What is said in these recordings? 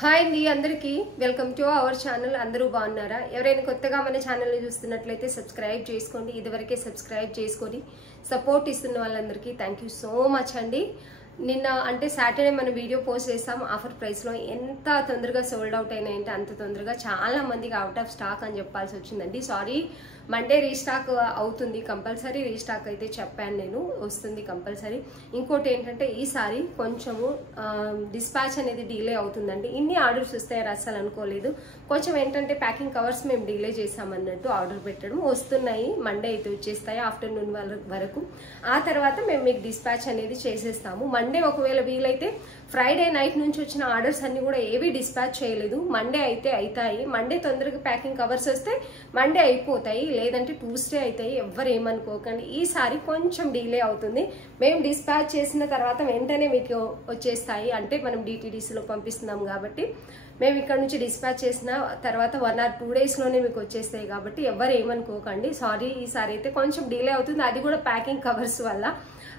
Hi అండి అందరికీ welcome to our channel. అందరూ బాగున్నారా? ఎవరైనా కొత్తగా మన ఛానల్ని చూస్తున్నట్లయితే సబ్స్క్రైబ్ చేసుకోండి. ఇదివరకే సబ్స్క్రైబ్ చేసుకొని సపోర్ట్ ఇస్తున్న వాళ్ళందరికీ థ్యాంక్ యూ సో మచ్ అండి. నిన్న అంటే సాటర్డే మనం వీడియో పోస్ట్ చేసాం ఆఫర్ ప్రైస్లో. ఎంత తొందరగా సోల్డ్ అవుట్ అయినాయంటే అంత తొందరగా చాలా మందికి అవుట్ ఆఫ్ స్టాక్ అని చెప్పాల్సి వచ్చిందండి. సారీ, మండే రీస్టాక్ అవుతుంది, కంపల్సరీ రీస్టాక్ అయితే చెప్పాను నేను, వస్తుంది కంపల్సరీ. ఇంకోటి ఏంటంటే ఈసారి కొంచెము డిస్పాచ్ అనేది డిలే అవుతుందండి. ఇన్ని ఆర్డర్స్ వస్తాయని అస్సలు అనుకోలేదు. కొంచెం ఏంటంటే ప్యాకింగ్ కవర్స్ మేము డిలే చేసామన్నట్టు ఆర్డర్ పెట్టడం. వస్తున్నాయి, మండే అయితే వచ్చేస్తాయి ఆఫ్టర్నూన్ వరకు. ఆ తర్వాత మేము మీకు డిస్పాచ్ అనేది చేసేస్తాము. మండే ఒకవేళ వీలైతే ఫ్రైడే నైట్ నుంచి వచ్చిన ఆర్డర్స్ అన్ని కూడా ఏవి డిస్పాచ్ చేయలేదు. మండే అయితే అవుతాయి. మండే తొందరగా ప్యాకింగ్ కవర్స్ వస్తే మండే అయిపోతాయి, లేదంటే ట్యూస్డే అవుతాయి. ఎవ్వరు ఏమనుకోకండి. ఈసారి కొంచెం డిలే అవుతుంది. మేము డిస్పాచ్ చేసిన తర్వాత వెంటనే మీకు వచ్చేస్తాయి. అంటే మనం డిటిడిసిలో పంపిస్తున్నాం కాబట్టి మేము ఇక్కడ నుంచి డిస్పాచ్ చేసిన తర్వాత 1 or 2 daysలోనే మీకు వచ్చేస్తాయి. కాబట్టి ఎవరు ఏమనుకోకండి. సారీ, ఈసారి అయితే కొంచెం డిలే అవుతుంది. అది కూడా ప్యాకింగ్ కవర్స్ వల్ల.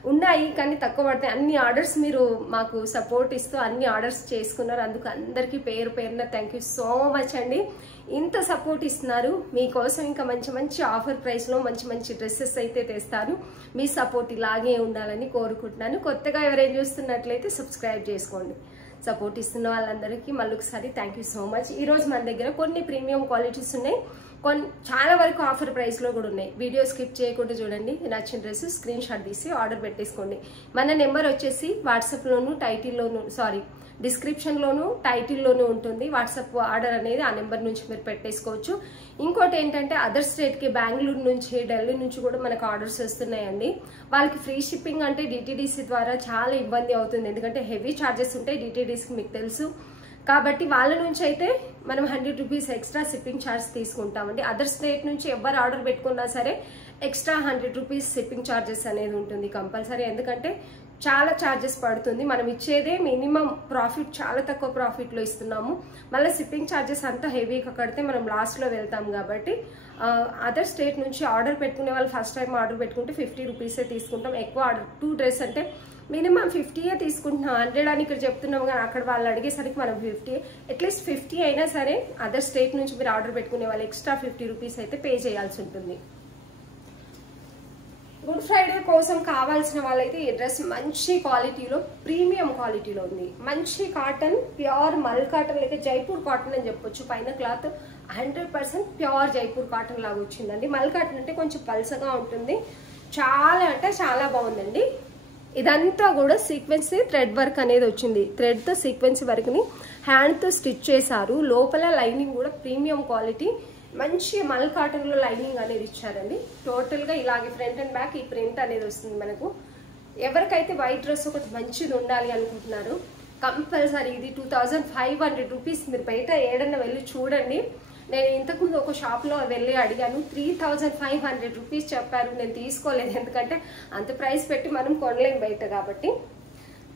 ఉన్నాయి కానీ తక్కువ పడతాయి. అన్ని ఆర్డర్స్ మీరు మాకు సపోర్ట్ ఇస్తూ అన్ని ఆర్డర్స్ చేసుకున్నారు. అందుకు అందరికీ పేరు పేరున థ్యాంక్ యూ సో మచ్ అండి. ఇంత సపోర్ట్ ఇస్తున్నారు. మీకోసం ఇంకా మంచి మంచి ఆఫర్ ప్రైస్లో మంచి మంచి డ్రెస్సెస్ అయితే తెస్తాను. మీ సపోర్ట్ ఇలాగే ఉండాలని కోరుకుంటున్నాను. కొత్తగా ఎవరైనా చూస్తున్నట్లయితే సబ్స్క్రైబ్ చేసుకోండి. సపోర్ట్ ఇస్తున్న వాళ్ళందరికీ మళ్ళొకసారి థ్యాంక్ యూ సో మచ్. ఈరోజు మన దగ్గర కొన్ని ప్రీమియం క్వాలిటీస్ ఉన్నాయి, చాలా వరకు ఆఫర్ ప్రైస్లో కూడా ఉన్నాయి. వీడియో స్కిప్ చేయకుండా చూడండి. నచ్చిన డ్రెస్ స్క్రీన్ షాట్ తీసి ఆర్డర్ పెట్టేసుకోండి. మన నెంబర్ వచ్చేసి వాట్సాప్లోను టైటిల్లోను డిస్క్రిప్షన్లోను టైటిల్లోనూ ఉంటుంది. వాట్సాప్ ఆర్డర్ అనేది ఆ నెంబర్ నుంచి మీరు పెట్టేసుకోవచ్చు. ఇంకోటి ఏంటంటే అదర్ స్టేట్కి బెంగళూరు నుంచి ఢిల్లీ నుంచి కూడా మనకు ఆర్డర్స్ వస్తున్నాయండి. వాళ్ళకి ఫ్రీ షిప్పింగ్ అంటే డిటిడిసి ద్వారా చాలా ఇబ్బంది అవుతుంది. ఎందుకంటే హెవీ ఛార్జెస్ ఉంటాయి డిటిడిసికి, మీకు తెలుసు. కాబట్టి వాళ్ళ నుంచి అయితే మనం 100 రూపీస్ ఎక్స్ట్రా షిప్పింగ్ ఛార్జ్ తీసుకుంటామండి. అదర్ స్టేట్ నుంచి ఎవరు ఆర్డర్ పెట్టుకున్నా సరే ఎక్స్ట్రా 100 రూపీస్ షిప్పింగ్ ఛార్జెస్ అనేది ఉంటుంది కంపల్సరీ. ఎందుకంటే చాలా ఛార్జెస్ పడుతుంది. మనం ఇచ్చేదే మినిమం ప్రాఫిట్, చాలా తక్కువ ప్రాఫిట్లో ఇస్తున్నాము. మళ్ళీ షిప్పింగ్ ఛార్జెస్ అంతా హెవీగా కడితే మనం లాస్ట్లో వెళ్తాం. కాబట్టి అదర్ స్టేట్ నుంచి ఆర్డర్ పెట్టుకునే వాళ్ళు ఫస్ట్ టైం ఆర్డర్ పెట్టుకుంటే 50 రూపీసే తీసుకుంటాం. ఎక్కువ ఆర్డర్ 2 డ్రెస్ అంటే మినిమం 50 తీసుకుంటున్నాం. 100 అని ఇక్కడ చెప్తున్నాం కానీ అక్కడ వాళ్ళు అడిగేసరికి మనం 50, అట్లీస్ట్ 50 అయినా సరే అదర్ స్టేట్ నుంచి మీరు ఆర్డర్ పెట్టుకునే వాళ్ళు ఎక్స్ట్రా 50 రూపీస్ అయితే పే చేయాల్సి ఉంటుంది. గుడ్ ఫ్రైడే కోసం కావాల్సిన వాళ్ళైతే ఈ డ్రెస్ మంచి క్వాలిటీలో, ప్రీమియం క్వాలిటీలో ఉంది. మంచి కాటన్, ప్యూర్ మల్ కాటన్, లేక జైపూర్ కాటన్ అని చెప్పొచ్చు. పైన క్లాత్ 100% ప్యూర్ జైపూర్ కాటన్ లాగా వచ్చిందండి. మల్ కాటన్ అంటే కొంచెం పల్సగా ఉంటుంది. చాలా అంటే చాలా బాగుందండి. ఇదంతా కూడా సీక్వెన్స్ థ్రెడ్ వర్క్ అనేది వచ్చింది. థ్రెడ్తో సీక్వెన్స్ వర్క్ని హ్యాండ్తో స్టిచ్ చేశారు. లోపల లైనింగ్ కూడా ప్రీమియం క్వాలిటీ, మంచి మల్ కాటన్లో లైనింగ్ అనేది ఇచ్చారండి. టోటల్గా ఇలాగే ఫ్రంట్ అండ్ బ్యాక్ ఈ ప్రింట్ అనేది వస్తుంది మనకు. ఎవరికైతే వైట్ డ్రెస్ ఒకటి మంచిది ఉండాలి అనుకుంటున్నారు కంపల్సరీ ఇది 2500 రూపీస్. మీరు బయట ఏడన్నా వెళ్ళి చూడండి. నేను ఇంతకుముందు ఒక షాప్లో వెళ్ళి అడిగాను, 3500 రూపీస్ చెప్పారు. నేను తీసుకోలేదు, ఎందుకంటే అంత ప్రైస్ పెట్టి మనం కొనలేము బయట. కాబట్టి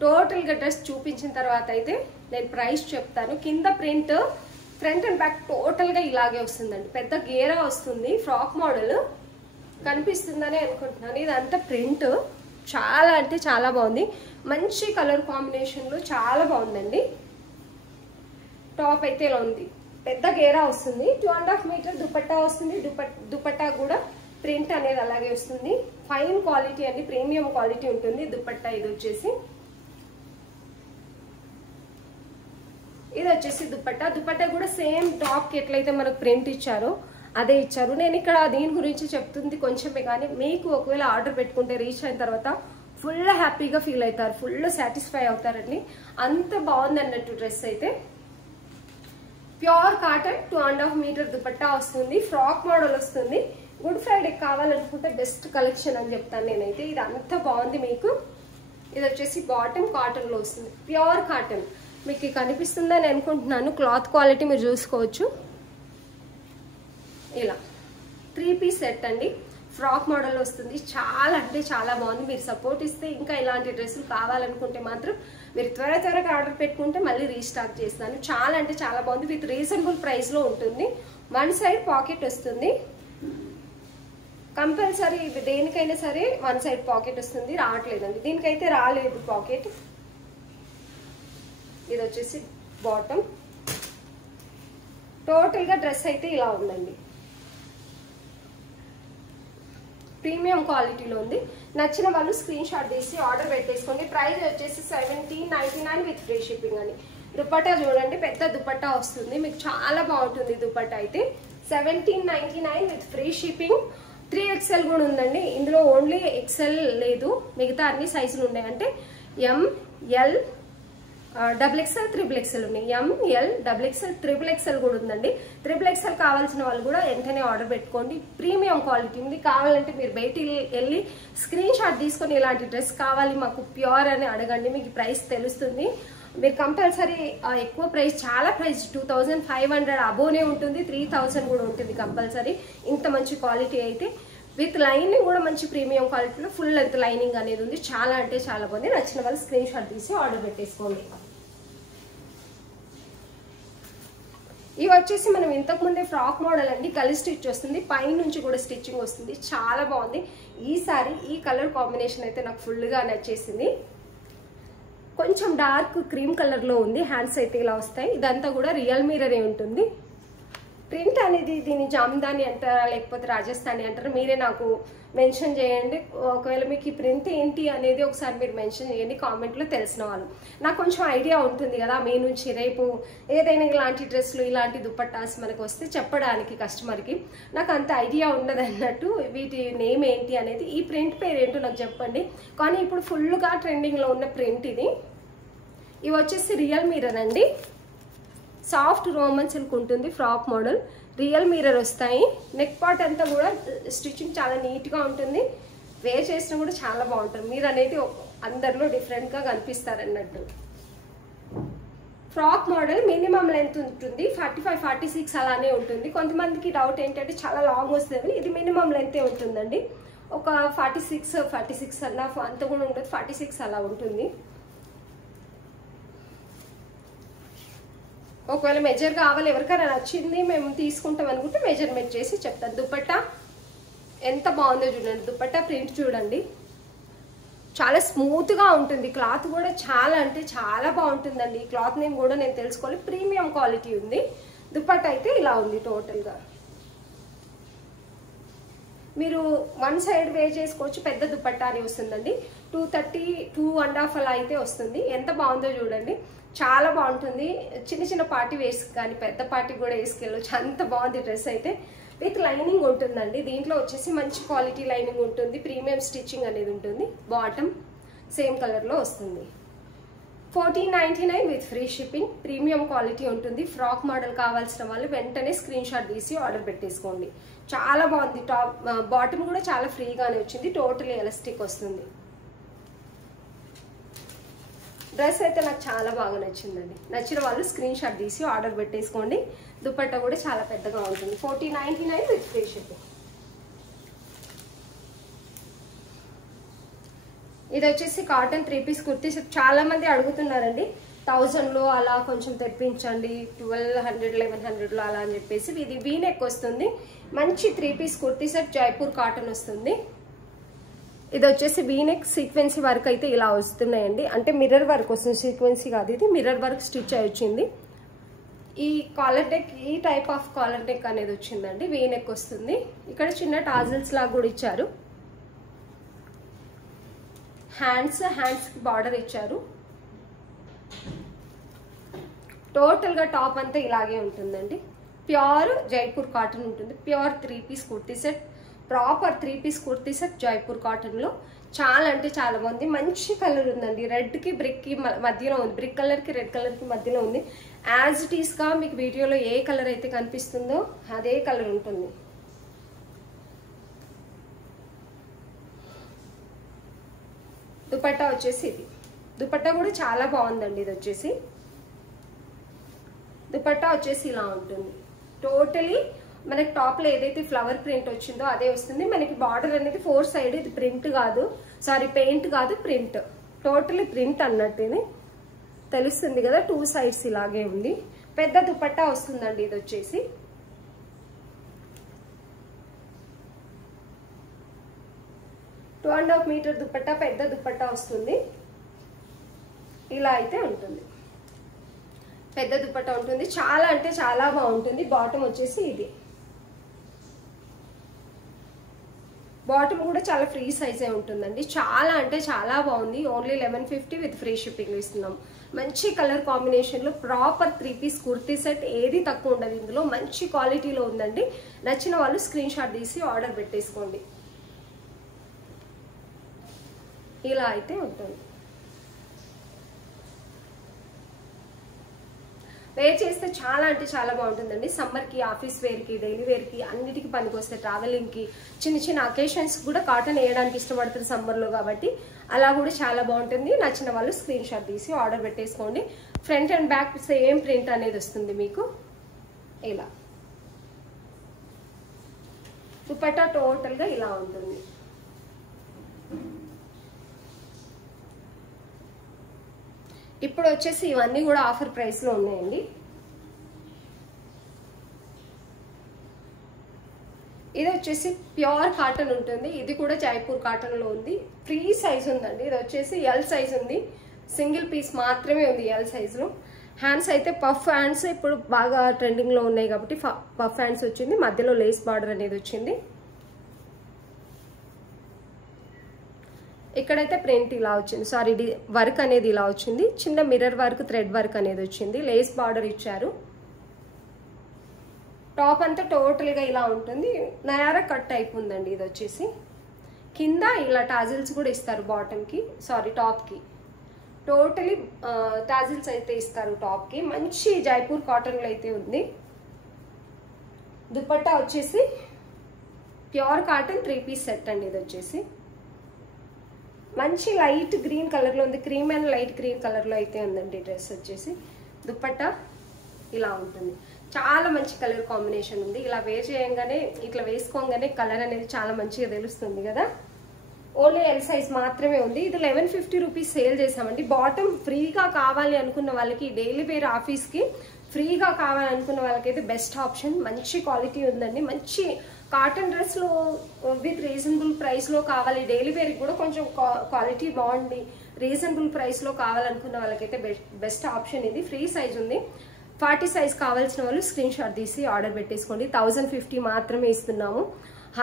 టోటల్గా డ్రెస్ చూపించిన తర్వాత అయితే నేను ప్రైస్ చెప్తాను. కింద ప్రింట్, ఫ్రంట్ అండ్ బ్యాక్ టోటల్గా ఇలాగే వస్తుందండి. పెద్ద గేరా వస్తుంది, ఫ్రాక్ మోడల్ కనిపిస్తుందని అనుకుంటున్నాను. ఇదంతా ప్రింట్ చాలా అంటే చాలా బాగుంది. మంచి కలర్ కాంబినేషన్లో చాలా బాగుందండి. టాప్ అయితే ఇలా ఉంది, పెద్ద గేరా వస్తుంది. 2.5 మీటర్ దుపట్టా వస్తుంది. దుపట్టా కూడా ప్రింట్ అనేది అలాగే వస్తుంది. ఫైన్ క్వాలిటీ అండి, ప్రీమియం క్వాలిటీ ఉంటుంది దుపట్టా. ఇది వచ్చేసి దుపట్టా కూడా సేమ్ టాప్ కి ఎట్లయితే మనకు ప్రింట్ ఇచ్చారో అదే ఇచ్చారు. నేను ఇక్కడ దీని గురించి చెప్తుంది కొంచెమే, కానీ మీకు ఒకవేళ ఆర్డర్ పెట్టుకుంటే రీచ్ అయిన తర్వాత ఫుల్ హ్యాపీగా ఫీల్ అవుతారు, ఫుల్ సాటిస్ఫై అవుతారండి. అంత బాగుంది అన్నట్టు డ్రెస్ అయితే. ప్యూర్ కాటన్ 2.5 మీటర్ దుపట్టా వస్తుంది. ఫ్రాక్ మోడల్ వస్తుంది. గుడ్ ఫ్రైడే కావాలనుకుంటే బెస్ట్ కలెక్షన్ అని చెప్తాను నేనైతే. ఇది అంత బాగుంది మీకు. ఇది వచ్చేసి బాటమ్ కాటన్ లో వస్తుంది, ప్యూర్ కాటన్. మీకు కనిపిస్తుందని అనుకుంటున్నాను. క్లాత్ క్వాలిటీ మీరు చూసుకోవచ్చు. ఇలా 3 పీస్ సెట్ అండి. ఫ్రాక్ మోడల్ వస్తుంది. చాలా అంటే చాలా బాగుంది. మీరు సపోర్ట్ ఇస్తే ఇంకా ఇలాంటి డ్రెస్సులు కావాలనుకుంటే మాత్రం మీరు త్వరగా ఆర్డర్ పెట్టుకుంటే మళ్ళీ రీస్టాక్ చేస్తాను. చాలా అంటే చాలా బాగుంది. విత్ రీజనబుల్ ప్రైస్లో ఉంటుంది. 1 సైడ్ పాకెట్ వస్తుంది కంపల్సరీ. దేనికైనా సరే 1 సైడ్ పాకెట్ వస్తుంది. రావట్లేదండి, దీనికైతే రాలేదు పాకెట్. ఇది వచ్చేసి బాటమ్. టోటల్ గా డ్రెస్ అయితే ఇలా ఉందండి, ప్రీమియం క్వాలిటీలో ఉంది. నచ్చిన వాళ్ళు స్క్రీన్ షాట్ తీసి ఆర్డర్ పెట్టేసుకోండి. ప్రైస్ వచ్చేసి 1799 విత్ ఫ్రీ షిప్పింగ్ అని. దుపట్టా చూడండి, పెద్ద దుపట్టా వస్తుంది, మీకు చాలా బాగుంటుంది దుపట్టా అయితే. 1799 విత్ ఫ్రీ షిప్పింగ్. 3XL కూడా ఉందండి, ఇందులో ఓన్లీ XL లేదు, మిగతా అన్ని సైజులు ఉన్నాయి. అంటే ML XXL XXL ఉన్నాయి, ML XXL XXL కూడా ఉందండి. XXL కావాల్సిన వాళ్ళు కూడా వెంటనే ఆర్డర్ పెట్టుకోండి. ప్రీమియం క్వాలిటీ ఉంది. కావాలంటే మీరు బయటికి వెళ్ళి స్క్రీన్ షాట్ తీసుకొని ఇలాంటి డ్రెస్ కావాలి మాకు ప్యూర్ అని అడగండి, మీకు ప్రైస్ తెలుస్తుంది. మీరు కంపల్సరీ ఎక్కువ ప్రైస్, చాలా ప్రైస్ 2500 అబోనే ఉంటుంది, 3000 కూడా ఉంటుంది కంపల్సరీ. ఇంత మంచి క్వాలిటీ అయితే విత్ లైనింగ్ కూడా మంచి ప్రీమియం క్వాలిటీలో ఫుల్ లెంత్ లైనింగ్ అనేది ఉంది. చాలా అంటే చాలా బాగుంది. నచ్చిన వాళ్ళు స్క్రీన్ షాట్ తీసి ఆర్డర్ పెట్టేసుకోండి. ఇవి వచ్చేసి మనం ఇంతకు ముందే ఫ్రాక్ మోడల్ అండి, గలి స్టిచ్ వస్తుంది, పైన నుంచి కూడా స్టిచ్చింగ్ వస్తుంది, చాలా బాగుంది. ఈసారి ఈ కలర్ కాంబినేషన్ అయితే నాకు ఫుల్గా నచ్చేసింది. కొంచెం డార్క్ క్రీమ్ కలర్ లో ఉంది, హ్యాండ్స్ అయితే ఇలా వస్తాయి. ఇదంతా కూడా రియల్ మిర్రర్ ఉంటుంది. ప్రింట్ అనేది దీని జామ్దాని అంటారా లేకపోతే రాజస్థానీ అంటారా, మీరే నాకు మెన్షన్ చేయండి. ఒకవేళ మీకు ఈ ప్రింట్ ఏంటి అనేది ఒకసారి మీరు మెన్షన్ చేయండి కామెంట్లో, తెలిసిన వాళ్ళు. నాకు కొంచెం ఐడియా ఉంటుంది కదా, మీ నుంచి రేపు ఏదైనా ఇలాంటి డ్రెస్సులు ఇలాంటి దుపట్టాస్ మనకు వస్తే చెప్పడానికి కస్టమర్కి. నాకు అంత ఐడియా ఉండదు అన్నట్టు, వీటి నేమ్ ఏంటి అనేది, ఈ ప్రింట్ పేరు ఏంటో నాకు చెప్పండి. కానీ ఇప్పుడు ఫుల్గా ట్రెండింగ్లో ఉన్న ప్రింట్ ఇది. ఇవి వచ్చేసి రియల్ మిర్రర్ అండి, సాఫ్ట్ రోమన్ సిల్క్ ఉంటుంది, ఫ్రాక్ మోడల్, రియల్ మిర్రర్ వస్తాయి. నెక్ పార్ట్ అంతా కూడా స్టిచ్చింగ్ చాలా నీట్గా ఉంటుంది, వేర్ చేసినా కూడా చాలా బాగుంటుంది. మీరు అనేది అందరిలో డిఫరెంట్గా కనిపిస్తారన్నట్టు. ఫ్రాక్ మోడల్ మినిమం లెంత్ ఉంటుంది, 45-46 అలానే ఉంటుంది. కొంతమందికి డౌట్ ఏంటంటే చాలా లాంగ్ వస్తుంది, ఇది మినిమం లెంతే ఉంటుందండి. ఒక 46 అలా అంత కూడా ఉండదు, 46 అలా ఉంటుంది. ఒకవేళ మెజర్ కావాలి ఎవరికైనా నచ్చింది మేము తీసుకుంటాం అనుకుంటే మెజర్మెంట్ చేసి చెప్తాను. దుపట్టా ఎంత బాగుందో చూడండి, దుపట్టా ప్రింట్ చూడండి, చాలా స్మూత్గా ఉంటుంది. క్లాత్ కూడా చాలా అంటే చాలా బాగుంటుందండి. ఈ క్లాత్ నేమ్ కూడా నేను తెలుసుకోవాలి, ప్రీమియం క్వాలిటీ ఉంది. దుపట్టా అయితే ఇలా ఉంది టోటల్గా. మీరు వన్ సైడ్ వేర్ చేసుకోవచ్చు, పెద్ద దుపట్టా అని వస్తుందండి. 230, 2.5 అలా అయితే వస్తుంది. ఎంత బాగుందో చూడండి, చాలా బాగుంటుంది. చిన్న చిన్న పార్టీ వేస్ కానీ పెద్ద పార్టీ కూడా వేసుకెళ్ళవచ్చు, అంత బాగుంది డ్రెస్ అయితే. విత్ లైనింగ్ ఉంటుందండి, దీంట్లో వచ్చేసి మంచి క్వాలిటీ లైనింగ్ ఉంటుంది, ప్రీమియం స్టిచ్చింగ్ అనేది ఉంటుంది. బాటమ్ సేమ్ కలర్లో వస్తుంది. 1499 with free shipping, premium quality ఉంటుంది. ఫ్రాక్ మోడల్ కావాల్సిన వాళ్ళు వెంటనే స్క్రీన్ షాట్ తీసి ఆర్డర్ పెట్టేసుకోండి. చాలా బాగుంది. టాప్ బాటమ్ కూడా చాలా ఫ్రీగానే వచ్చింది, టోటలీ ఎలాస్టిక్ వస్తుంది. డ్రెస్ అయితే నాకు చాలా బాగా నచ్చిందండి. నచ్చిన వాళ్ళు స్క్రీన్ షాట్ తీసి ఆర్డర్ పెట్టేసుకోండి. దుపట్టా కూడా చాలా పెద్దగా ఉంటుంది. 1499 విత్ ఫ్రీ షిప్పింగ్. ఇది వచ్చేసి కాటన్ 3 పీస్ కుర్తీ సెట్. చాలా మంది అడుగుతున్నారండి 1000లో అలా కొంచెం తెప్పించండి, 1200, 1100లో అలా అని చెప్పేసి. ఇది వీనెక్ వస్తుంది, మంచి 3 piece kurti set, Jaipur cotton వస్తుంది. ఇది వచ్చేసి వీనెక్ సీక్వెన్సీ వర్క్ అయితే ఇలా వస్తున్నాయండి, అంటే మిర్రర్ వర్క్ వస్తుంది, సీక్వెన్సీ కాదు, ఇది మిర్రర్ వర్క్ స్టిచ్ అయి వచ్చింది. ఈ కాలర్ నెక్, ఈ టైప్ ఆఫ్ కాలర్ నెక్ అనేది వచ్చిందండి, వీనెక్ వస్తుంది. ఇక్కడ చిన్న టాజిల్స్ లాగా కూడా ఇచ్చారు. హ్యాండ్స్కి బార్డర్ ఇచ్చారు. టోటల్గా టాప్ అంతా ఇలాగే ఉంటుందండి. ప్యూర్ జైపూర్ కాటన్ ఉంటుంది, pure 3 piece kurti set, proper 3 piece kurti set Jaipur కాటన్లో. చాలా అంటే చాలా బాగుంది. మంచి కలర్ ఉందండి, రెడ్కి బ్రిక్కి మధ్యలో ఉంది, బ్రిక్ కలర్కి రెడ్ కలర్కి మధ్యలో ఉంది. యాజ్ ఇట్ ఈస్గా మీకు వీడియోలో ఏ కలర్ అయితే కనిపిస్తుందో అదే కలర్ ఉంటుంది. దుపట్టా వచ్చేసి ఇది, దుపట్టా కూడా చాలా బాగుందండి. ఇది వచ్చేసి దుపట్టా వచ్చేసి ఇలా ఉంటుంది. టోటలీ మనకి టాప్లో ఏదైతే ఫ్లవర్ ప్రింట్ వచ్చిందో అదే వస్తుంది. మనకి బార్డర్ అనేది 4 సైడ్, ఇది ప్రింట్ కాదు, సారీ పెయింట్ కాదు, ప్రింట్, టోటలీ ప్రింట్ అన్నట్టు ఇది తెలుస్తుంది కదా. 2 సైడ్స్ ఇలాగే ఉంది. పెద్ద దుపట్టా వస్తుందండి. ఇది వచ్చేసి 2.5 మీటర్ దుపట్టా, పెద్ద దుపట్టా వస్తుంది. ఇలా అయితే ఉంటుంది. పెద్ద దుపట్టా ఉంటుంది, చాలా అంటే చాలా బాగుంటుంది. బాటమ్ వచ్చేసి ఇది, బాటమ్ కూడా చాలా ఫ్రీ సైజే ఉంటుందండి. చాలా అంటే చాలా బాగుంది. ఓన్లీ 1150 విత్ ఫ్రీ షిప్పింగ్ ఇస్తున్నాం. మంచి కలర్ కాంబినేషన్ లో ప్రాపర్ 3 పీస్ కుర్తీ సెట్, ఏది తక్కువ ఉండదు ఇందులో. మంచి క్వాలిటీలో ఉందండి. నచ్చిన వాళ్ళు స్క్రీన్ షాట్ తీసి ఆర్డర్ పెట్టేసుకోండి. ఇలా అయితే ఉంటుంది. వేర్ చేస్తే చాలా అంటే చాలా బాగుంటుందండి. సమ్మర్కి, ఆఫీస్ వేర్కి, డైలీ వేర్కి అన్నిటికీ పనికొస్తే, ట్రావెలింగ్కి, చిన్న చిన్న అకేషన్స్ కూడా కాటన్ వేయడానికి ఇష్టపడుతుంది సమ్మర్లో కాబట్టి అలా కూడా చాలా బాగుంటుంది. నచ్చిన వాళ్ళు స్క్రీన్ షాట్ తీసి ఆర్డర్ పెట్టేసుకోండి. Front and back same print అనేది వస్తుంది మీకు. ఇలా దుపట్టా టోటల్గా ఇలా ఉంటుంది. ఇప్పుడు వచ్చేసి ఇవన్నీ కూడా ఆఫర్ ప్రైస్లో ఉన్నాయండి. ఇది వచ్చేసి ప్యూర్ కాటన్ ఉంటుంది. ఇది కూడా జైపూర్ కాటన్లో ఉంది. ఫ్రీ సైజ్ ఉందండి. ఇది వచ్చేసి ఎల్ సైజ్ ఉంది. సింగిల్ పీస్ మాత్రమే ఉంది ఎల్ సైజులో. హ్యాండ్స్ అయితే పఫ్ హ్యాండ్స్ ఇప్పుడు బాగా ట్రెండింగ్లో ఉన్నాయి కాబట్టి పఫ్ హ్యాండ్స్ వచ్చింది. మధ్యలో లేస్ బార్డర్ అనేది వచ్చింది. ఇక్కడైతే ప్రింట్ ఇలా వచ్చింది, సారీ వర్క్ అనేది ఇలా వచ్చింది. చిన్న మిర్రర్ వర్క్, థ్రెడ్ వర్క్ అనేది వచ్చింది. లేస్ బార్డర్ ఇచ్చారు. టాప్ అంతా టోటల్గా ఇలా ఉంటుంది. నయారా కట్ టైప్ ఉందండి. ఇది వచ్చేసి కింద ఇలా టాజిల్స్ కూడా ఇస్తారు బాటమ్కి, సారీ టాప్కి. టోటలీ టాజిల్స్ అయితే ఇస్తారు టాప్కి. మంచి జైపూర్ కాటన్లో అయితే ఉంది. దుపట్టా వచ్చేసి ప్యూర్ కాటన్ 3 పీస్ సెట్ అండి. ఇది వచ్చేసి మంచి లైట్ గ్రీన్ కలర్లో ఉంది. క్రీమ్ అండ్ లైట్ గ్రీన్ కలర్లో అయితే ఉందండి డ్రెస్ వచ్చేసి. దుపట్టా ఇలా ఉంటుంది. చాలా మంచి కలర్ కాంబినేషన్ ఉంది. ఇలా వేర్ చేయంగానే, ఇట్లా వేసుకోగానే కలర్ అనేది చాలా మంచిగా తెలుస్తుంది కదా. ఓన్లీ ఎల్ సైజ్ మాత్రమే ఉంది. ఇది 1150 రూపీస్ సేల్ చేసామండి. బాటమ్ ఫ్రీగా కావాలి అనుకున్న వాళ్ళకి, డైలీ వేర్ ఆఫీస్కి ఫ్రీగా కావాలనుకున్న వాళ్ళకైతే బెస్ట్ ఆప్షన్. మంచి క్వాలిటీ ఉందండి. మంచి కాటన్ డ్రెస్లో విత్ రీజనబుల్ ప్రైస్లో కావాలి, డైలీ వేర్కి కూడా కొంచెం క్వాలిటీ బాగుంది, రీజనబుల్ ప్రైస్లో కావాలనుకున్న వాళ్ళకైతే బెస్ట్ ఆప్షన్ ఇది. ఫ్రీ సైజ్ ఉంది. 40 సైజ్ కావాల్సిన వాళ్ళు స్క్రీన్ షాట్ తీసి ఆర్డర్ పెట్టేసుకోండి. 1050 మాత్రమే ఇస్తున్నాము.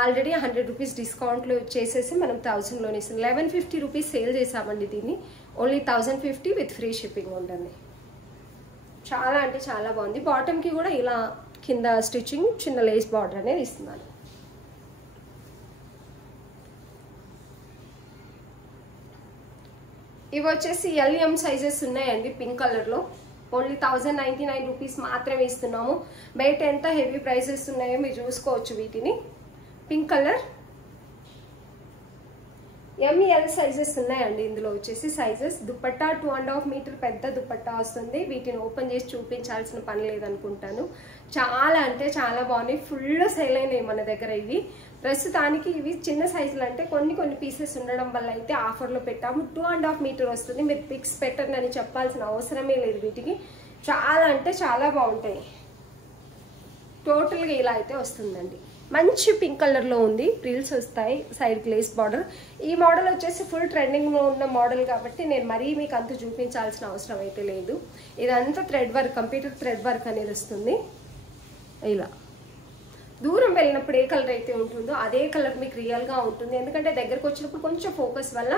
ఆల్రెడీ 100 రూపీస్ డిస్కౌంట్లో చేసేసి మనం 1000లోనే ఇస్తున్నాం. 1150 రూపీస్ సేల్ చేసామండి దీన్ని. ఓన్లీ 1050 విత్ ఫ్రీ షిప్పింగ్ ఉంటుంది. చాలా అంటే చాలా బాగుంది. బాటమ్కి కూడా ఇలా కింద స్టిచ్చింగ్, చిన్న లేస్ బార్డర్ అనేది ఇస్తున్నాను. ఇవి వచ్చేసి ఎల్ఎం సైజెస్ ఉన్నాయండి. పింక్ కలర్లో ఓన్లీ 1099 రూపీస్ మాత్రమే ఇస్తున్నాము. బయట ఎంత హెవీ ప్రైసెస్ ఉన్నాయో మీరు చూసుకోవచ్చు వీటిని. పింక్ కలర్ ఎంఎల్ సైజెస్ ఉన్నాయండి ఇందులో వచ్చేసి సైజెస్. దుపట్టా 2.5 మీటర్ పెద్ద దుపట్టా వస్తుంది. వీటిని ఓపెన్ చేసి చూపించాల్సిన పని లేదనుకుంటాను. చాలా అంటే చాలా బాగున్నాయి. ఫుల్ సేల్ అయినాయి మన దగ్గర ఇవి. ప్రస్తుతానికి ఇవి చిన్న సైజులు అంటే కొన్ని పీసెస్ ఉండడం వల్ల అయితే ఆఫర్లో పెట్టాము. 2.5 మీటర్ వస్తుంది. మీరు పిక్స్ పెట్టండి అని చెప్పాల్సిన అవసరమే లేదు. వీటికి చాలా అంటే చాలా బాగుంటాయి. టోటల్గా ఇలా అయితే వస్తుందండి. మంచి పింక్ కలర్లో ఉంది. ప్రిల్స్ వస్తాయి, సైడ్ గ్లేస్ బార్డర్. ఈ మోడల్ వచ్చేసి ఫుల్ ట్రెండింగ్లో ఉన్న మోడల్ కాబట్టి నేను మరీ మీకు అంత చూపించాల్సిన అవసరం అయితే లేదు. ఇదంతా thread work, computer thread work అనేది వస్తుంది. ఇలా దూరం వెళ్ళినప్పుడు ఏ కలర్ అయితే ఉంటుందో అదే కలర్ మీకు రియల్గా ఉంటుంది. ఎందుకంటే దగ్గరకు వచ్చినప్పుడు కొంచెం ఫోకస్ వల్ల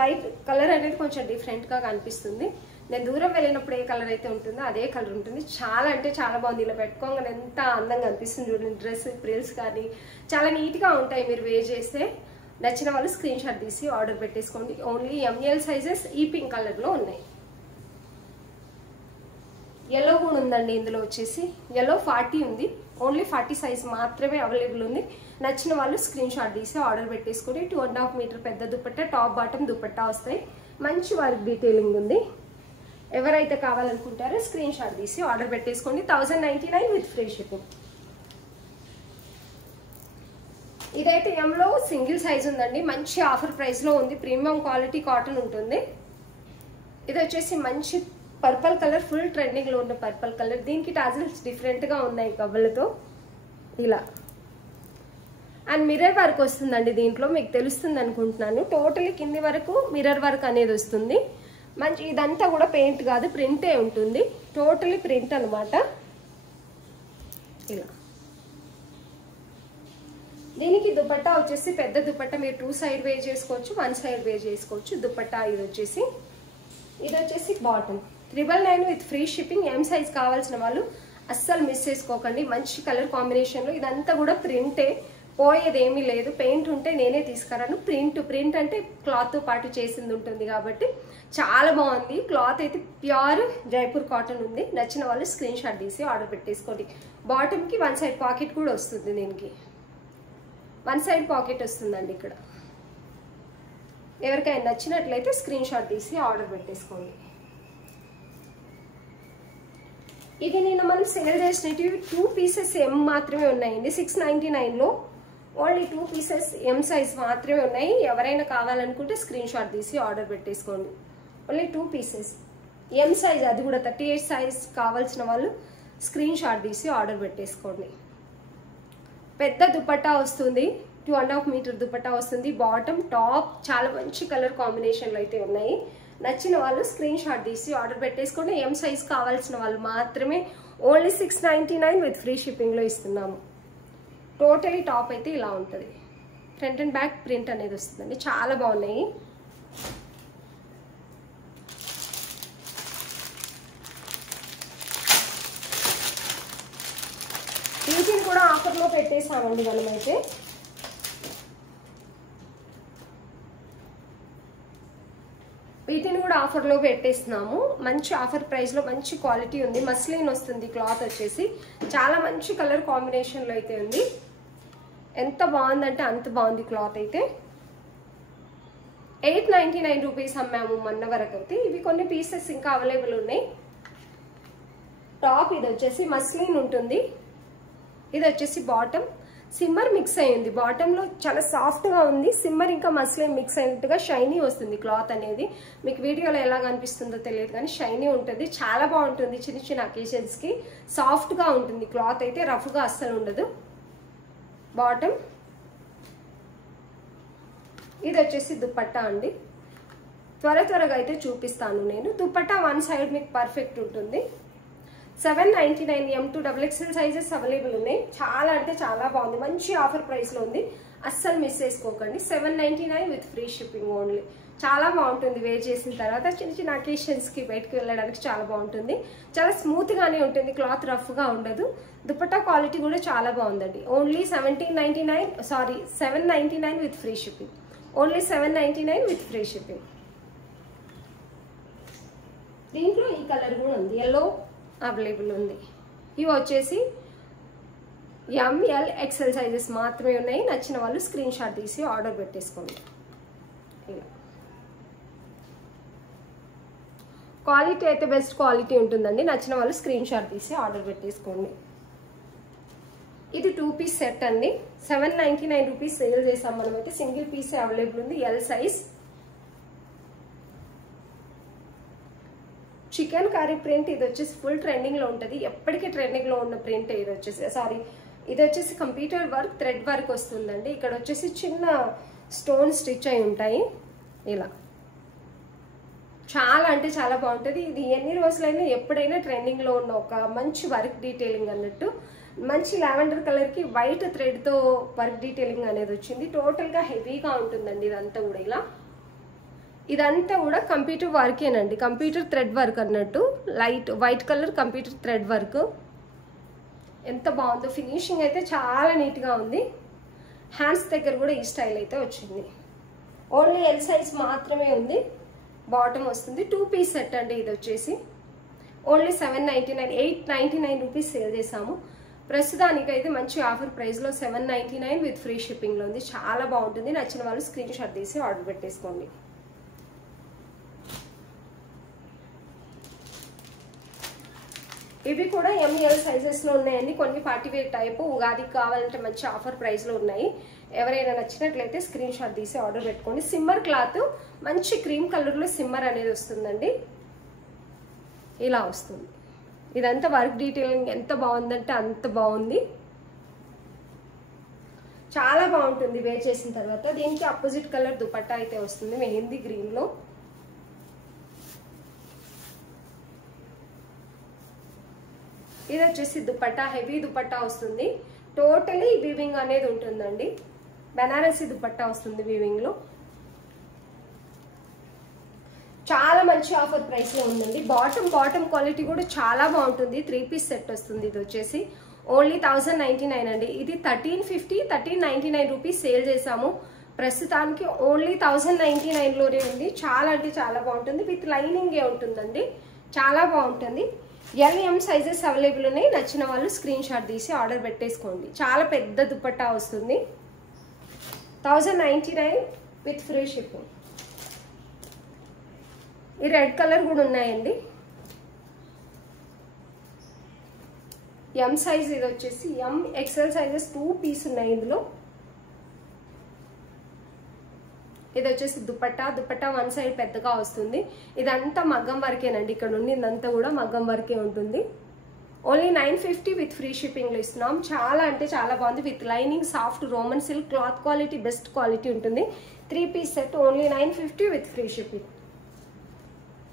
లైట్ కలర్ అనేది కొంచెం డిఫరెంట్గా కనిపిస్తుంది. నేను దూరం వెళ్ళినప్పుడు ఏ కలర్ అయితే ఉంటుందో అదే కలర్ ఉంటుంది. చాలా అంటే చాలా బాగుంది. ఇలా పెట్టుకోగానే ఎంత అందంగా అనిపిస్తుంది చూడండి. డ్రెస్ ప్రిల్స్ కానీ చాలా నీట్గా ఉంటాయి మీరు వేర్ చేస్తే. నచ్చిన వాళ్ళు స్క్రీన్ షాట్ తీసి ఆర్డర్ పెట్టేసుకోండి. ఓన్లీ ఎంఎల్ సైజెస్ ఈ పింక్ కలర్లో ఉన్నాయి. ఎల్లో కూడా ఉందండి ఇందులో వచ్చేసి. ఎల్లో 40 ఉంది. ఓన్లీ 40 సైజ్ మాత్రమే అవైలబుల్ ఉంది. నచ్చిన వాళ్ళు స్క్రీన్ షాట్ తీసి ఆర్డర్ పెట్టేసుకొని 2.5 మీటర్ పెద్ద దుపట్టా, టాప్ బాటమ్ దుపట్టా వస్తాయి. మంచి వర్క్ డీటెయిలింగ్ ఉంది. ఎవరైతే కావాలనుకుంటారో స్క్రీన్ షాట్ తీసి ఆర్డర్ పెట్టేసుకోండి. 1099 విత్ ఫ్రీ షిప్పింగ్. ఇదైతే ఎంలో సింగిల్ సైజ్ ఉందండి. మంచి ఆఫర్ ప్రైస్లో ఉంది. ప్రీమియం క్వాలిటీ కాటన్ ఉంటుంది. ఇది వచ్చేసి మంచి పర్పుల్ కలర్, ఫుల్ ట్రెండింగ్లో ఉన్న పర్పుల్ కలర్. దీనికి టాజిల్స్ డిఫరెంట్గా ఉన్నాయి కవ్వలతో ఇలా. అండ్ మిర్రర్ వర్క్ వస్తుందండి దీంట్లో. మీకు తెలుస్తుంది అనుకుంటున్నాను. టోటలీ కింది వరకు మిర్రర్ వర్క్ అనేది వస్తుంది. మంచి ఇదంతా కూడా పెయింట్ కాదు, ప్రింటే ఉంటుంది, టోటలీ ప్రింట్ అనమాట. ఇలా దీనికి దుపట్టా వచ్చేసి పెద్ద దుపట్టా మీరు 2 సైడ్ వేర్ చేసుకోవచ్చు, 1 సైడ్ వేర్ చేసుకోవచ్చు. దుపట్టా ఇది వచ్చేసి bottom 999 with free shipping. M size కావాల్సిన వాళ్ళు అస్సలు మిస్ చేసుకోకండి. మంచి కలర్ కాంబినేషన్లో ఇదంతా కూడా ప్రింటే, పోయేది ఏమీ లేదు. పెయింట్ ఉంటే నేనే తీసుకురాను. ప్రింట్ అంటే క్లాత్తో పాటు చేసింది ఉంటుంది కాబట్టి చాలా బాగుంది. క్లాత్ అయితే ప్యూర్ జైపూర్ కాటన్ ఉంది. నచ్చిన వాళ్ళు స్క్రీన్ షాట్ తీసి ఆర్డర్ పెట్టేసుకోండి. బాటమ్కి 1 సైడ్ పాకెట్ కూడా వస్తుంది. దీనికి 1 సైడ్ పాకెట్ వస్తుందండి. ఇక్కడ ఎవరికైనా నచ్చినట్లయితే స్క్రీన్ షాట్ తీసి ఆర్డర్ పెట్టేసుకోండి. ఇది నేను మనం సేల్ చేసినవి 2 పీసెస్ ఎం మాత్రమే ఉన్నాయండి. 699లో ఓన్లీ 2 పీసెస్ ఎం సైజ్ మాత్రమే ఉన్నాయి. ఎవరైనా కావాలనుకుంటే స్క్రీన్ షాట్ తీసి ఆర్డర్ పెట్టేసుకోండి. ఓన్లీ 2 పీసెస్ ఎం సైజ్, అది కూడా 38 సైజ్ కావాల్సిన వాళ్ళు స్క్రీన్ షాట్ తీసి ఆర్డర్ పెట్టేసుకోండి. పెద్ద దుపట్టా వస్తుంది, 2.5 మీటర్ దుపట్టా వస్తుంది. బాటమ్ టాప్ చాలా మంచి కలర్ కాంబినేషన్లు అయితే ఉన్నాయి. నచ్చిన వాళ్ళు స్క్రీన్ షాట్ తీసి ఆర్డర్ పెట్టేసుకోండి. ఎం సైజ్ కావాల్సిన వాళ్ళు మాత్రమే ఓన్లీ 699 విత్ ఫ్రీ షిప్పింగ్లో ఇస్తున్నాము. టోటలీ టాప్ అయితే ఇలా ఉంటుంది. ఫ్రంట్ అండ్ బ్యాక్ ప్రింట్ అనేది వస్తుందండి. చాలా బాగున్నాయి. వీటిని కూడా ఆఫర్లో పెట్టేసామండి మనమైతే. వీటిని కూడా ఆఫర్లో పెట్టేస్తున్నాము. మంచి ఆఫర్ ప్రైస్లో మంచి క్వాలిటీ ఉంది. మస్లిన్ వస్తుంది. క్లాత్ వచ్చేసి చాలా మంచి కలర్ కాంబినేషన్లో అయితే ఉంది. ఎంత బాగుందంటే అంత బాగుంది క్లాత్ అయితే. 899 రూపీస్ అమ్మాము మొన్న వరకు అయితే. ఇవి కొన్ని పీసెస్ ఇంకా అవైలబుల్ ఉన్నాయి. టాప్ ఇది వచ్చేసి మస్లిన్ ఉంటుంది. ఇది వచ్చేసి బాటమ్ సిమ్మర్ మిక్స్ అయ్యింది. బాటంలో చాలా సాఫ్ట్గా ఉంది. సిమ్మర్ ఇంకా మస్లిన్ మిక్స్ అయినట్టుగా షైనీ వస్తుంది క్లాత్ అనేది. మీకు వీడియోలో ఎలా కనిపిస్తుందో తెలియదు కానీ షైనీ ఉంటుంది. చాలా బాగుంటుంది. చిన్న చిన్న అకేషన్స్కి సాఫ్ట్గా ఉంటుంది క్లాత్ అయితే, రఫ్గా అస్సలు ఉండదు. బాటమ్ ఇది వచ్చేసి దుపట్టా అండి. త్వరగా అయితే చూపిస్తాను నేను. దుపట్టా 1 సైడ్ మీకు పర్ఫెక్ట్ ఉంటుంది. 799 M2 XXL సైజెస్ అవైలబుల్ ఉన్నాయి. చాలా అంటే చాలా బాగుంది. మంచి ఆఫర్ ప్రైస్లో ఉంది. అస్సలు మిస్ చేసుకోకండి. 799 విత్ ఫ్రీ షిప్పింగ్ ఓన్లీ. చాలా బాగుంటుంది. వేర్ చేసిన తర్వాత చిన్న చిన్న అకేషన్స్కి బయటకు వెళ్ళడానికి చాలా బాగుంటుంది. చాలా స్మూత్గానే ఉంటుంది. క్లాత్ రఫ్గా ఉండదు. దుపట్టా క్వాలిటీ కూడా చాలా బాగుందండి. Only 799 with free shipping. Only 799 with free shipping. దీంట్లో ఈ కలర్ కూడా ఉంది. ఎల్లో అవైలబుల్ ఉంది. ఇవి వచ్చేసి ML XL సైజెస్ మాత్రమే ఉన్నాయి. నచ్చిన వాళ్ళు స్క్రీన్ షాట్ తీసి ఆర్డర్ పెట్టేసుకోండి. ఇలా క్వాలిటీ అయితే బెస్ట్ క్వాలిటీ ఉంటుందండి. నచ్చిన వాళ్ళు స్క్రీన్ షాట్ తీసి ఆర్డర్ పెట్టేసుకోండి. ఇది 2 పీస్ సెట్ అండి. 799 రూపీస్ సేల్ చేసాం మనమైతే. సింగిల్ పీస్ అవైలబుల్ ఉంది. L size. Chicken curry print ఇది వచ్చేసి ఫుల్ ట్రెండింగ్లో ఉంటుంది. ఎప్పటికీ ట్రెండింగ్లో ఉన్న ప్రింట్ ఇది వచ్చేసి. ఇది వచ్చేసి కంప్యూటర్ వర్క్ థ్రెడ్ వర్క్ వస్తుందండి. ఇక్కడ వచ్చేసి చిన్న స్టోన్ స్టిచ్ అయి ఉంటాయి. ఇలా చాలా అంటే చాలా బాగుంటుంది. ఇది ఎన్ని రోజులైనా ఎప్పుడైనా ట్రెండింగ్లో ఉన్న ఒక మంచి వర్క్ డీటెయిలింగ్ అన్నట్టు. మంచి లావెండర్ కలర్కి వైట్ థ్రెడ్తో వర్క్ డీటెయిలింగ్ అనేది వచ్చింది. టోటల్గా హెవీగా ఉంటుందండి ఇదంతా కూడా. ఇలా ఇదంతా కూడా కంప్యూటర్ వర్కేనండి. కంప్యూటర్ థ్రెడ్ వర్క్ అన్నట్టు. Light white colour computer thread work. ఎంత బాగుందో. ఫినిషింగ్ అయితే చాలా నీట్గా ఉంది. హ్యాండ్స్ దగ్గర కూడా ఈ స్టైల్ అయితే వచ్చింది. ఓన్లీ ఎల్ సైజ్ మాత్రమే ఉంది. బాటమ్ వస్తుంది. 2 పీస్ సెట్ అండి ఇది వచ్చేసి. ఓన్లీ 799 899 రూపీస్ సేల్ చేసాము. ప్రస్తుతానికైతే మంచి ఆఫర్ ప్రైస్లో 799 విత్ ఫ్రీ షిప్పింగ్లో ఉంది. చాలా బాగుంటుంది. నచ్చిన వాళ్ళు స్క్రీన్ షాట్ తీసి ఆర్డర్ పెట్టేసుకోండి. ఇవి కూడా ML సైజెస్లో ఉన్నాయండి. కొన్ని పార్టీవేర్ టైపు. ఉగాదికి కావాలంటే మంచి ఆఫర్ ప్రైస్లో ఉన్నాయి. ఎవరైనా నచ్చినట్లయితే స్క్రీన్ షాట్ తీసి ఆర్డర్ పెట్టుకోండి. సిమ్మర్ క్లాత్ మంచి క్రీమ్ కలర్లో సిమ్మర్ అనేది వస్తుందండి. ఇలా వస్తుంది. ఇదంతా వర్క్ డీటెయిలింగ్ ఎంత బాగుందంటే అంత బాగుంది. చాలా బాగుంటుంది వేర్ చేసిన తర్వాత. దీనికి అపోజిట్ కలర్ దుపట్టా అయితే వస్తుంది మెహందీ గ్రీన్లో. ఇది వచ్చేసి దుపట్టా, హెవీ దుపట్టా వస్తుంది. టోటలీ వీవింగ్ అనేది ఉంటుందండి. బెనారసి దుపట్టా వస్తుంది వీవింగ్ లో. చాలా మంచి ఆఫర్ ప్రైస్ లో ఉందండి. బాటమ్ క్వాలిటీ కూడా చాలా బాగుంటుంది. 3 పీస్ సెట్ వస్తుంది. ఇది వచ్చేసి ఓన్లీ 1099 అండి. ఇది 1350, 1399 రూపీస్ సేల్ చేసాము. ప్రస్తుతానికి ఓన్లీ 1099 లోనే ఉంది. చాలా అంటే చాలా బాగుంటుంది. విత్ లైనింగ్ ఏ ఉంటుందండి. చాలా బాగుంటుంది. LM సైజెస్ అవైలబుల్ ఉన్నాయి. నచ్చిన వాళ్ళు స్క్రీన్ షాట్ తీసి ఆర్డర్ పెట్టేసుకోండి. చాలా పెద్ద దుపట్టా వస్తుంది. 1099 విత్ ఫ్రీ షిప్పింగ్. ఈ రెడ్ కలర్ కూడా ఉన్నాయండి. M సైజ్ ఇది వచ్చేసి XL సైజెస్ 2 పీస్ ఉన్నాయి ఇందులో. ఇది వచ్చేసి దుపట్టా 1 సైడ్ పెద్దగా వస్తుంది. ఇదంతా మగ్గం వరకేనండి. ఇక్కడ నుండి ఇదంతా కూడా మగ్గం వరకే ఉంటుంది. ఓన్లీ 950 విత్ ఫ్రీ షిప్పింగ్ లో ఇస్తున్నాం. చాలా అంటే చాలా బాగుంది. With lining, soft Roman silk cloth quality, best quality ఉంటుంది. 3 piece set only 950 with free shipping.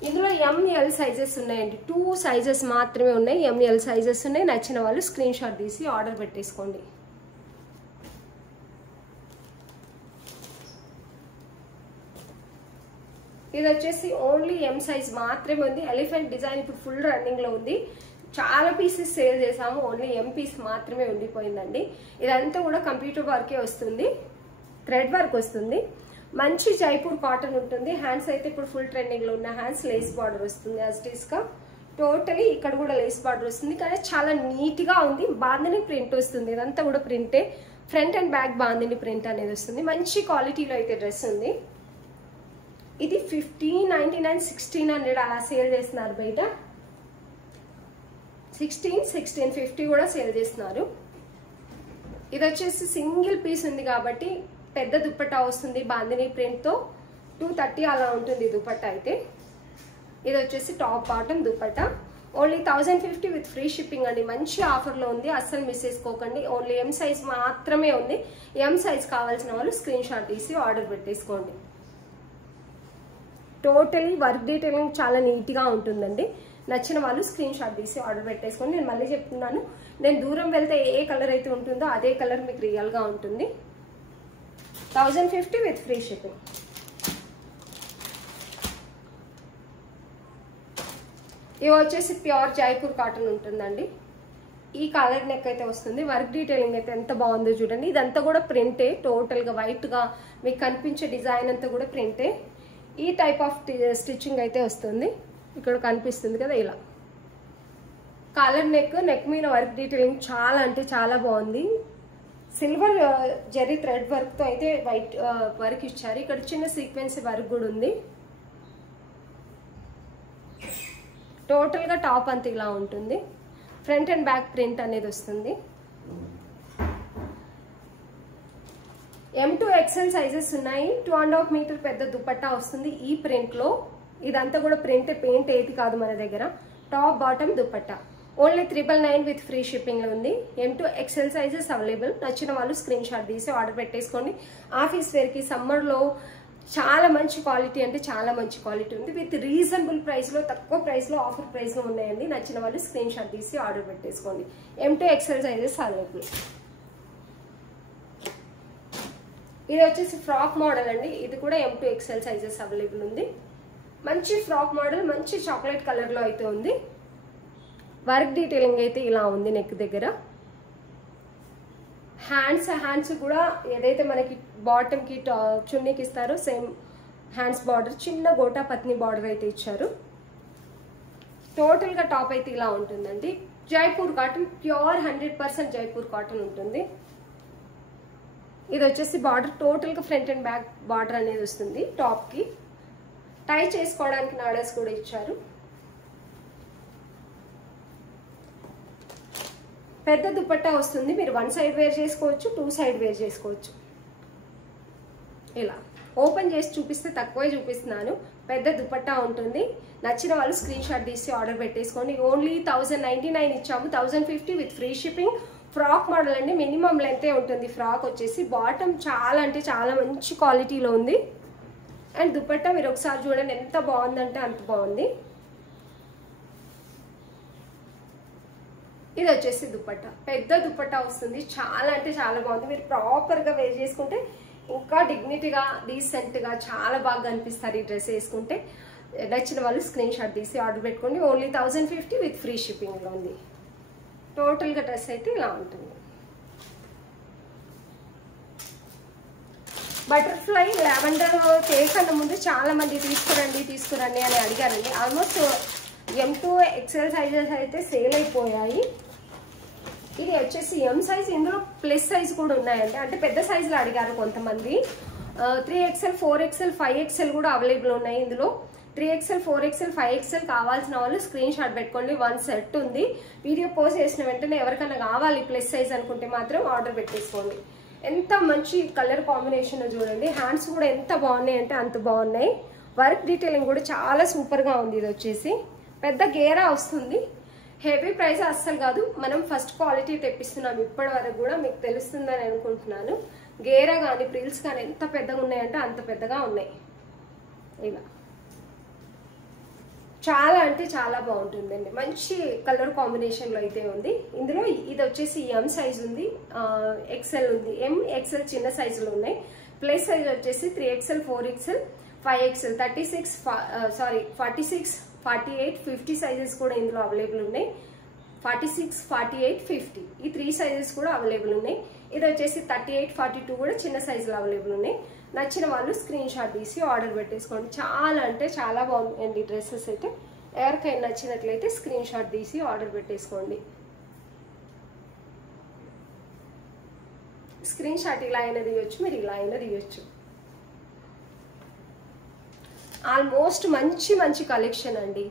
ఇందులో ML సైజెస్ ఉన్నాయండి. 2 సైజెస్ మాత్రమే ఉన్నాయి. ML సైజెస్ ఉన్నాయి. నచ్చిన వాళ్ళు స్క్రీన్ షాట్ తీసి ఆర్డర్ పెట్టేసుకోండి. ఇది వచ్చేసి ఓన్లీ M సైజ్ మాత్రమే ఉంది. ఎలిఫెంట్ డిజైన్ ఇప్పుడు ఫుల్ రన్నింగ్ లో ఉంది. చాలా పీసెస్ సేల్ చేసాము. ఓన్లీ M పీస్ మాత్రమే ఉండిపోయిందండి. ఇదంతా కూడా కంప్యూటర్ వర్కే వస్తుంది. థ్రెడ్ వర్క్ వస్తుంది. మంచి జైపూర్ కాటన్ ఉంటుంది. హ్యాండ్స్ అయితే ఇప్పుడు ఫుల్ ట్రెండింగ్ లో ఉన్న హ్యాండ్స్ లేస్ బార్డర్ వస్తుంది. యాజ్ ఇట్ ఈస్ గా టోటలీ ఇక్కడ కూడా లేస్ బార్డర్ వస్తుంది. కానీ చాలా నీట్ గా ఉంది. బాందిని ప్రింట్ వస్తుంది. ఇదంతా కూడా ప్రింటే. Front and back bandhani print అనేది వస్తుంది. మంచి క్వాలిటీలో అయితే డ్రెస్ ఉంది. ఇది 1599, 1600 అలా సేల్ చేస్తున్నారు బయట. 1650 కూడా సేల్ చేస్తున్నారు. ఇది వచ్చేసి సింగిల్ పీస్ ఉంది కాబట్టి పెద్ద దుపట్టా వస్తుంది. బాందిని ప్రింట్ తో 230 అలా ఉంటుంది దుపట్టా అయితే. ఇది వచ్చేసి top bottom dupatta only 1050 with free shipping అండి. మంచి ఆఫర్ లో ఉంది. అస్సలు మిస్ చేసుకోకండి. ఓన్లీ M సైజ్ మాత్రమే ఉంది. M సైజ్ కావాల్సిన వాళ్ళు స్క్రీన్ షాట్ తీసి ఆర్డర్ పెట్టేసుకోండి. టోటలీ వర్క్ డీటెయిలింగ్ చాలా నీట్ గా ఉంటుందండి. నచ్చిన వాళ్ళు స్క్రీన్ షాట్ తీసి ఆర్డర్ పెట్టేసుకోండి. నేను మళ్ళీ చెప్తున్నాను, నేను దూరం వెళ్తే ఏ కలర్ అయితే ఉంటుందో అదే కలర్ మీకు రియల్ గా ఉంటుంది. 1050 విత్ ఫ్రీ షిప్పింగ్. ఇవి వచ్చేసి ప్యూర్ జైపూర్ కాటన్ ఉంటుందండి. ఈ కాలర్ నెక్ అయితే వస్తుంది. వర్క్ డీటెయిలింగ్ అయితే ఎంత బాగుందో చూడండి. ఇదంతా కూడా ప్రింటే. టోటల్ గా వైట్ గా మీకు కనిపించే డిజైన్ అంతా కూడా ప్రింటే. ఈ టైప్ ఆఫ్ స్టిచ్చింగ్ అయితే వస్తుంది. ఇక్కడ కనిపిస్తుంది కదా ఇలా. కాలర్ నెక్ మీద వర్క్ డీటెయిలింగ్ చాలా అంటే చాలా బాగుంది. సిల్వర్ జెరీ థ్రెడ్ వర్క్ తో అయితే వైట్ వర్క్ ఇచ్చారు. ఇక్కడ చిన్న సీక్వెన్స్ వర్క్ కూడా ఉంది. టోటల్ గా టాప్ అంతా ఇలా ఉంటుంది. ఫ్రంట్ అండ్ బ్యాక్ ప్రింట్ అనేది వస్తుంది. M to XL సైజెస్ ఉన్నాయి. 2.5 మీటర్ పెద్ద దుపట్టా వస్తుంది ఈ ప్రింట్ లో. ఇదంతా కూడా ప్రింట్, పెయింట్ ఏది కాదు మన దగ్గర. Top bottom dupatta only 999 with free shipping లో ఉంది. M to XL sizes available. నచ్చిన వాళ్ళు స్క్రీన్ షాట్ తీసి ఆర్డర్ పెట్టేసుకోండి. ఆఫీస్ వేర్ కి సమ్మర్ లో చాలా మంచి క్వాలిటీ అంటే చాలా మంచి క్వాలిటీ ఉంది. విత్ రీజనబుల్ ప్రైస్ లో, తక్కువ ప్రైస్ లో, ఆఫర్ ప్రైస్ లో ఉన్నాయండి. నచ్చిన వాళ్ళు స్క్రీన్ షాట్ తీసి ఆర్డర్ పెట్టేసుకోండి. M to XL sizes available. ఇది వచ్చేసి ఫ్రాక్ మోడల్ అండి. ఇది కూడా M to XL sizes available ఉంది. మంచి ఫ్రాక్ మోడల్, మంచి చాక్లెట్ కలర్ లో అయితే ఉంది. వర్క్ డీటెయిలింగ్ అయితే ఇలా ఉంది నెక్ దగ్గర. హ్యాండ్స్ కూడా ఏదైతే మనకి బాటమ్ కి చున్నీకి ఇస్తారో సేమ్ హ్యాండ్స్ బార్డర్, చిన్న గోటా పత్ని బార్డర్ అయితే ఇచ్చారు. టోటల్ గా టాప్ అయితే ఇలా ఉంటుందండి. Jaipur cotton, pure 100% Jaipur cotton ఉంటుంది. ఇది వచ్చేసి బార్డర్ టోటల్ గా ఫ్రంట్ అండ్ బ్యాక్ బార్డర్ అనేది వస్తుంది. టాప్ కి టై చేసుకోవడానికి నాడర్స్ కూడా ఇచ్చారు. పెద్ద దుపట్టా వస్తుంది. మీరు 1 సైడ్ వేర్ చేసుకోవచ్చు, 2 సైడ్ వేర్ చేసుకోవచ్చు. ఇలా ఓపెన్ చేసి చూపిస్తే తక్కువే చూపిస్తున్నాను. పెద్ద దుపట్టా ఉంటుంది. నచ్చిన వాళ్ళు స్క్రీన్ షాట్ తీసి ఆర్డర్ పెట్టేసుకోండి. ఓన్లీ 1099 ఇచ్చాము. 1050 with free shipping. Frock model అండి. మినిమం లెంతే ఉంటుంది. ఫ్రాక్ వచ్చేసి బాటమ్ చాలా అంటే చాలా మంచి క్వాలిటీలో ఉంది. అండ్ దుపట్టా మీరు ఒకసారి చూడండి ఎంత బాగుందంటే అంత బాగుంది. ఇది వచ్చేసి దుపట్టా, పెద్ద దుపట్టా వస్తుంది, చాలా అంటే చాలా బాగుంది. మీరు ప్రాపర్గా వేర్ చేసుకుంటే ఇంకా డిగ్నిటీగా డీసెంట్గా చాలా బాగా అనిపిస్తారు ఈ డ్రెస్ వేసుకుంటే. నచ్చిన వాళ్ళు స్క్రీన్ షాట్ తీసి ఆర్డర్ పెట్టుకోండి. ఓన్లీ 1050 విత్ ఫ్రీ షిప్పింగ్లో ఉంది. టోటల్గా డ్రెస్ అయితే ఇలా ఉంటుంది. బటర్ఫ్లై లావెండర్ కేక్ అన్న ముందు చాలా మంది తీసుకురండి అని అడిగారండి. ఆల్మోస్ట్ M2 XL సైజెస్ అయితే సేల్ అయిపోయాయి. ఇది వచ్చేసి M సైజ్, ఇందులో ప్లస్ సైజ్ కూడా ఉన్నాయండి. అంటే పెద్ద సైజులో అడిగారు కొంతమంది. 3XL 4XL 5XL కూడా అవైలబుల్ ఉన్నాయి. ఇందులో 3XL 4XL 5XL కావాల్సిన వాళ్ళు స్క్రీన్ షాట్ పెట్టుకోండి. 1 సెట్ ఉంది. వీడియో పోస్ట్ చేసిన వెంటనే ఎవరికైనా కావాలి ప్లస్ సైజ్ అనుకుంటే మాత్రం ఆర్డర్ పెట్టేసుకోండి. ఎంత మంచి కలర్ కాంబినేషన్ చూడండి. హ్యాండ్స్ కూడా ఎంత బాగున్నాయి అంటే అంత బాగున్నాయి. వర్క్ డీటెయిలింగ్ కూడా చాలా సూపర్గా ఉంది. ఇది వచ్చేసి పెద్ద గేరా వస్తుంది. హెవీ ప్రైస్ అస్సలు కాదు. మనం ఫస్ట్ క్వాలిటీ తెప్పిస్తున్నాం. ఇప్పటి వరకు కూడా మీకు తెలుస్తుందని అనుకుంటున్నాను. గేరా కానీ ప్రిల్స్ కానీ ఎంత పెద్దగా ఉన్నాయంటే అంత పెద్దగా ఉన్నాయి. ఇలా చాలా అంటే చాలా బాగుంటుందండి. మంచి కలర్ కాంబినేషన్లో అయితే ఉంది. ఇందులో ఇది వచ్చేసి M సైజ్ ఉంది, XL ఉంది. M XL చిన్న సైజులో ఉన్నాయి. ప్లస్ సైజ్ వచ్చేసి 3XL 4XL 5XL 46 48 50 సైజెస్ కూడా ఇందులో అవైలబుల్ ఉన్నాయి. 46 48 50 ఈ 3 సైజెస్ కూడా అవైలబుల్ ఉన్నాయి. ఇది వచ్చేసి 38 42 కూడా చిన్న సైజులో అవైలబుల్ ఉన్నాయి. నచ్చిన వాళ్ళు స్క్రీన్ షాట్ తీసి ఆర్డర్ పెట్టేసుకోండి. చాలా అంటే చాలా బాగుందండి డ్రెస్సెస్ అయితే. ఎవరికైనా నచ్చినట్లయితే స్క్రీన్ షాట్ తీసి ఆర్డర్ పెట్టేసుకోండి. స్క్రీన్ షాట్ ఇలా అయినా తీయొచ్చు, మీరు ఇలా అయినా తీయొచ్చు. ఆల్మోస్ట్ మంచి కలెక్షన్ అండి.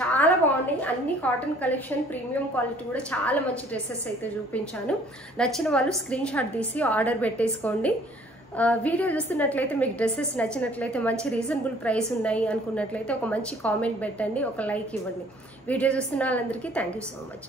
చాలా బాగున్నాయి. అన్ని కాటన్ కలెక్షన్, ప్రీమియం క్వాలిటీ కూడా చాలా మంచి డ్రెస్సెస్ అయితే చూపించాను. నచ్చిన వాళ్ళు స్క్రీన్ షాట్ తీసి ఆర్డర్ పెట్టేసుకోండి. వీడియో చూస్తున్నట్లయితే మీకు డ్రెస్సెస్ నచ్చినట్లయితే, మంచి రీజనబుల్ ప్రైస్ ఉన్నాయి అనుకున్నట్లయితే ఒక మంచి కామెంట్ పెట్టండి, ఒక లైక్ ఇవ్వండి. వీడియో చూస్తున్న వాళ్ళందరికీ థ్యాంక్ యూ సో మచ్.